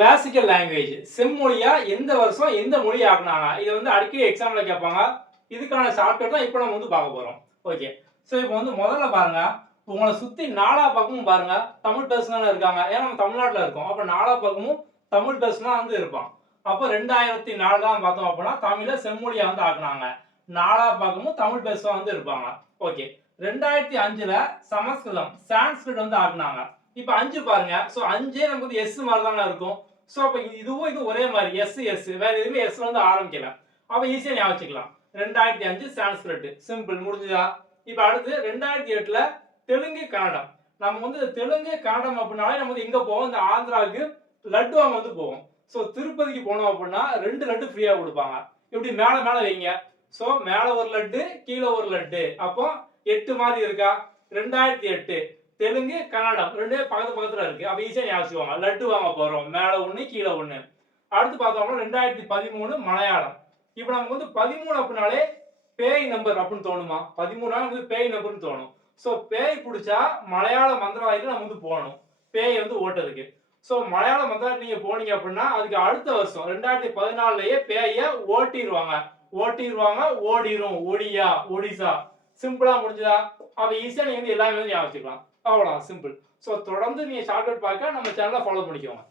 Classical language செம்மொழியா எந்த வருஷம் எந்த மொழி ஆக்குனாங்க? இதை வந்து அடிக்கடி எக்ஸாம்ல கேட்பாங்க. இதுக்கான ஷார்ட்கட் தான் இப்போ நம்ம வந்து பார்க்க போறோம். ஓகே. ஸோ இப்போ வந்து முதல்ல பாருங்க, உங்களை சுத்தி நாலா பக்கமும் பாருங்க தமிழ் பேசுனவங்க இருக்காங்க. ஏன்னா நம்ம தமிழ்நாட்டில் இருக்கோம். அப்போ நாலா பக்கமும் தமிழ் பேசுனா வந்து இருப்பான். அப்போ 2004 தான் பார்த்தோம் அப்படின்னா தமிழை செம்மொழியா வந்து ஆக்குனாங்க. நாலா பக்கமும் தமிழ் பேசுவா வந்து இருப்பாங்க. ஓகே. 2005ல சமஸ்கிருதம் சான்ஸ்கிரிட் வந்து ஆக்குனாங்க. இப்போ 5 பாருங்க. ஸோ 5 நமக்கு வந்து எஸ் மாதிரி தானே இருக்கும். ஸோ அப்போ இதுவும் இது ஒரே மாதிரி எஸ் வேற எதுவுமே எஸ்ல வந்து ஆரம்பிக்கல. அப்போ ஈஸியாக ஞாபகம் வச்சுக்கலாம். 2005 சான்ஸ்கிரிட் சிம்பிள் முடிஞ்சுதா? இப்போ அடுத்து 2008ல தெலுங்கு கன்னடம். நம்ம வந்து தெலுங்கு கன்னடம் அப்படின்னாலே நம்ம வந்து எங்க போவோம்? இந்த ஆந்திராவுக்கு லட்டு வாங்க வந்து போவோம். ஸோ திருப்பதிக்கு போனோம் அப்படின்னா 2 லட்டு ஃப்ரீயா கொடுப்பாங்க. இப்படி மேல மேல வைங்க. ஸோ மேல ஒரு லட்டு கீழே ஒரு லட்டு. அப்போ 8 மாதிரி இருக்கா? 2008 தெலுங்கு கன்னடம் ரெண்டுமே பக்கத்து பக்கத்துல இருக்கு. அப்ப ஈஸியா ஞாபகம் லட்டு வாங்க போறோம். மேல ஒண்ணு கீழே ஒண்ணு. அடுத்து பார்த்தோம்னா 2013 மலையாளம். இப்போ நமக்கு வந்து 13 அப்படின்னாலே பேய் நம்பர் அப்படின்னு தோணுமா? 13 நமக்கு பேய் நம்பர்னு தோணும். ஸோ பேய் பிடிச்சா மலையாள மந்திரவாதிக்கு நம்ம வந்து போகணும். பேயை வந்து ஓட்டுறதுக்கு. ஸோ மலையாள மந்திரம் நீங்க போனீங்க அப்படின்னா அதுக்கு அடுத்த வருஷம் 2014லயே பேயை ஓட்டிடுவாங்க. ஓட்டிடுவாங்க, ஓடிரும், ஒடியா, ஒடிசா. சிம்பிளா முடிஞ்சதா? அப்ப ஈஸியா நீங்க வந்து எல்லாமே வந்து ஞாபகம் வச்சுக்கலாம். அவ்வளவுதான் சிம்பிள். ஸோ தொடர்ந்து நீங்க ஷார்ட்கட் பார்க்க நம்ம சேனலை ஃபாலோ பண்ணிக்கோங்க.